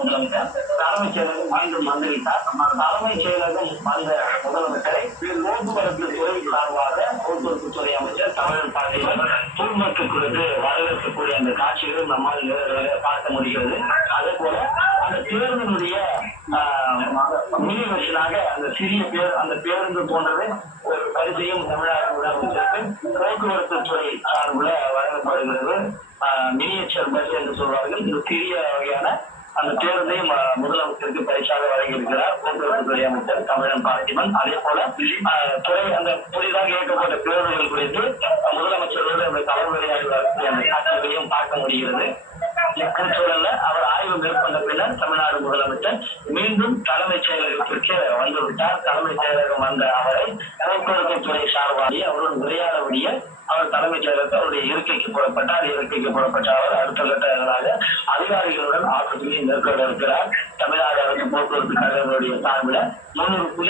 முதலமைச்சர் தலைமைச் செயலகம் மீண்டும் வந்துவிட்டார். தலைமைச் செயலகம் வந்த முதலமைச்சரை போக்குவரத்து துறை சார்பாக போக்குவரத்து துறை அமைச்சர் தமிழன் பாண்டியன் தூய்மைக்கு குறித்து வரவேற்கக்கூடிய அந்த காட்சிகள் நம்மால் பார்க்க முடிகிறது. அதே போல அந்த பேருந்தினுடைய மினி வெர்ஷனாக அந்த சிறிய அந்த பேருந்து போன்றது ஒரு பரிசையும் தமிழ்நாடு முதலமைச்சருக்கு போக்குவரத்து துறை சார்பில் வழங்கப்படுகிறது. மினியேச்சர் பஸ் என்று சொல்வார்கள். இது சிறிய வகையான அந்த பேருந்தை முதலமைச்சருக்கு பரிசாக வழங்கியிருக்கிறார் போக்குவரத்து துறை அமைச்சர் தமிழன் பார்த்திபன். அதே போல துறை அந்த புதிதாக இயக்கப்பட்ட பேருந்துகள் குறித்து முதலமைச்சரோடு அந்த கலந்துரையாடி வரக்கூடிய அந்த காட்சிகளையும் பார்க்க முடிகிறது. சூழல்ல அவர் ஆய்வு மேற்கொண்ட பின்னர் தமிழ்நாடு முதலமைச்சர் மீண்டும் தலைமைச் செயலகத்திற்கு வந்துவிட்டார். தலைமைச் செயலகம் வந்த அவரை போக்குவரத்து துறை சார்பாக அவருடன் உரையாடக்கூடிய அவர் தலைமைச் செயலகத்தில் அவருடைய இருக்கைக்கு புறப்பட்டார். இருக்கைக்கு புறப்பட்ட அவர் அடுத்த கட்டங்களாக அதிகாரிகளுடன் ஆலோசனை மேற்கொள்ள இருக்கிறார். தமிழ்நாடு அரசு போக்குவரத்து கழகங்களுடைய சார்பில் 300